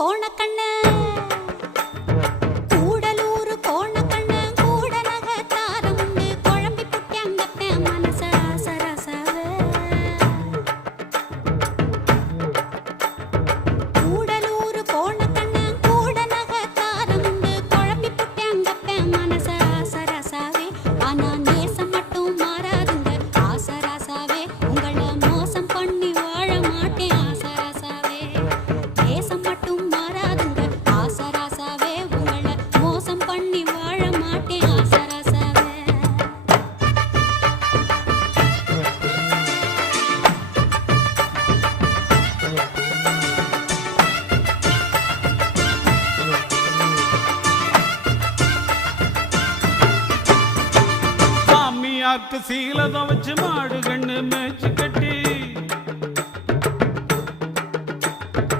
கோணக்கண்ண தாயார்க்கு சீல துவச்சு மாடு கண்ணு மேய்ச்சு